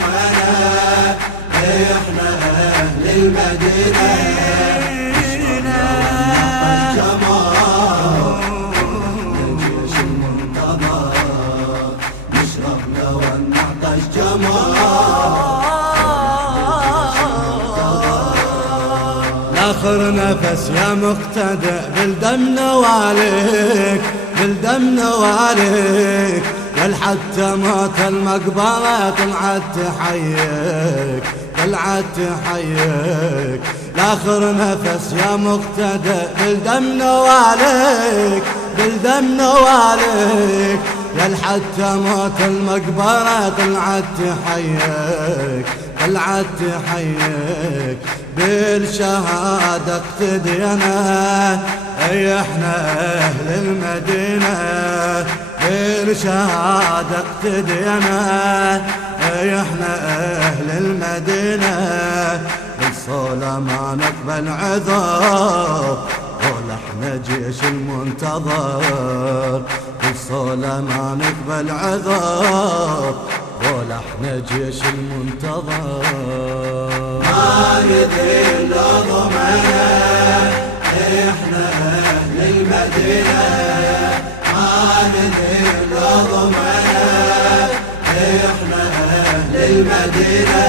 العظمنا احنا اهل المدينة الجمال الجيش المنتظر نشرب لو نعطش جمال آخر نفس يا مقتدى بالدم نواليك بالدم نواليك والحتى موت المقبرة طلعت تحييك طلعت تحييك لاخر نفس يا مقتدى بالدم نواليك بالدم نواليك والحتى موت المقبرة طلعت تحييك طلعت تحييك بالشهادة اقتدينا اي احنا اهل المدينة بالشهادة اقتدينا اي احنا اهل المدينة بالصولة ما نقبل عذر قول احنا جيش المنتظر بالصولة ما نقبل عذر قول احنا جيش المنتظر ما يذل ضمنا احنا اهل المدينة ما يذل ضمنا احنا اهل المدينة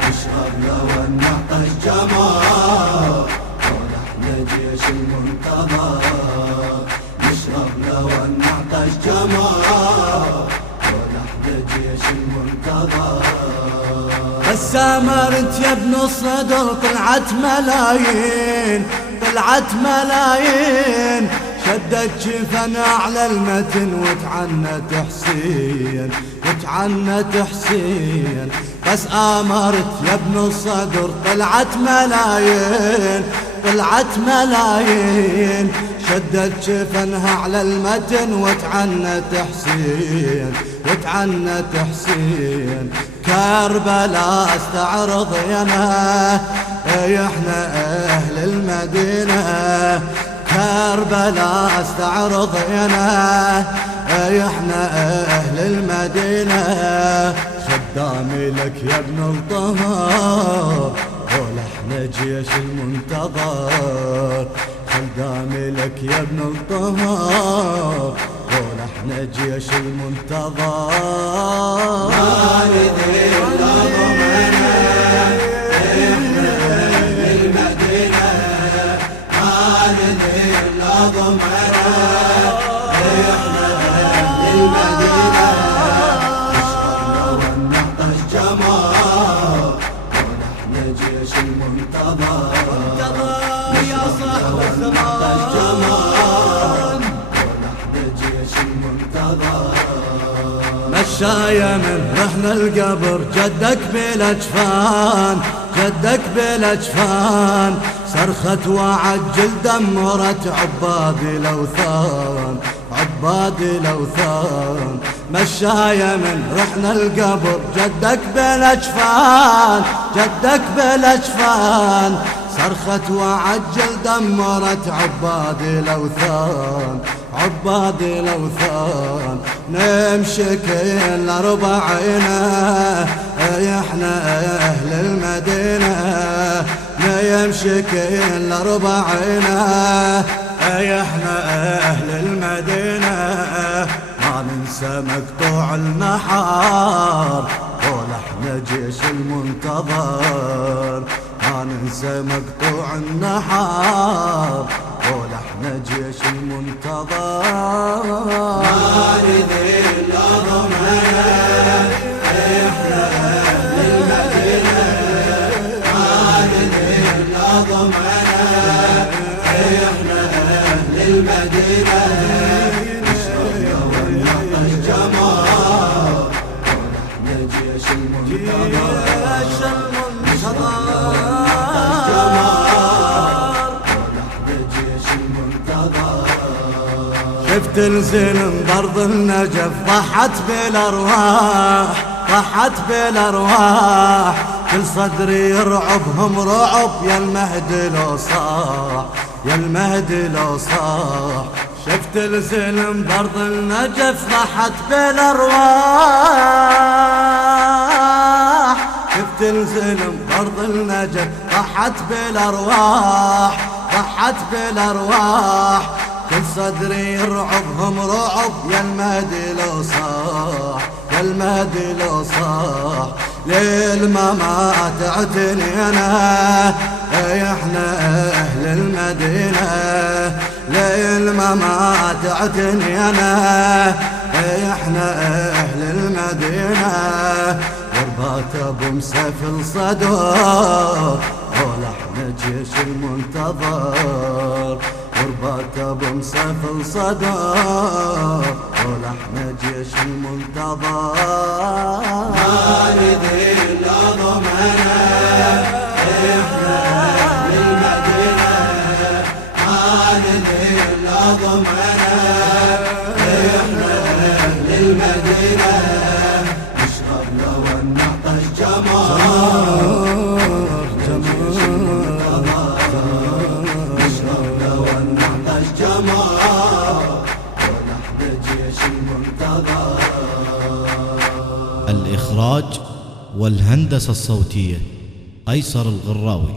نشرب لو نعطش جمال قول احنا جيش المنتظر نشرب لو نعطش جمال جيش المنتظر بس امرت يا ابن الصدر طلعت ملايين طلعت ملايين شدت جفنا على المتن وتعنت حسين وتعنت حسين بس امرت يا ابن الصدر طلعت ملايين طلعت ملايين شدت جفنها على المتن وتعنت حسين وتعنت حسين كربلاء استعرض ينا احنا اهل المدينة كربلاء استعرض ينا احنا اهل المدينة خدامي لك يا ابن الطهر قول احنا جيش المنتظر خدامي لك يا ابن الطهر قول احنا جيش المنتظر ما يذل ضمنا احنا اهل المدينة ما يذل ضمنا احنا اهل المدينة نشرب لو نعطش جمال قول احنا جيش المنتظر يا صاحب نعطش جمال قول احنا جيش المنتظر مشاية من رحنا القبر جدك بالاجفان جدك بالاجفان صرخت وعجل دمرت عبادي الاوثان عبادي الاوثان مشاية من رحنا القبر جدك بالاجفان جدك بالاجفان صرخت وعجل دمرت عبادي الاوثان عبادي الاوثان نمشي كل ربعنا احنا اهل المدينة نمشي كل ربعنا احنا اهل المدينة ما ننسى مقطوع النحار قول احنا جيش المنتظر ما ننسى مقطوع النحار قول احنا جيش المنتظر ما يذل ضمنا احنا اهل المدينة ما يذل ضمنا احنا اهل المدينة نشرب لو نعطش جمال قول احنا جيش المنتظر شفت الزلم برض النجف ضحت بالارواح ضحت بالارواح كل صدري يرعبهم رعب يا المهدي لو صاح يا المهدي لو صاح شفت الزلم برض النجف ضحت بالارواح شفت الزلم برض النجف ضحت بالأرواح ضحت بالأرواح كل صدري يرعبهم رعب يا المهدي لو صاح يا المهدي لو صاح ليل ما تعتنينا احنا اهل المدينة ليل ما تعتنينا احنا اهل المدينة وربات ابو مسافل صدر ولحن جيش المنتظر وربات ابو مسافل صدر ولحن جيش المنتظر نارد الأضمنة احنا اهل المدينة نارد الأضمنة احنا اهل المدينة نشرب لو نعطش جمار نشرب لو نعطش جمار ونحن جيش المنتظر. الإخراج والهندسة الصوتية قيصر الغراوي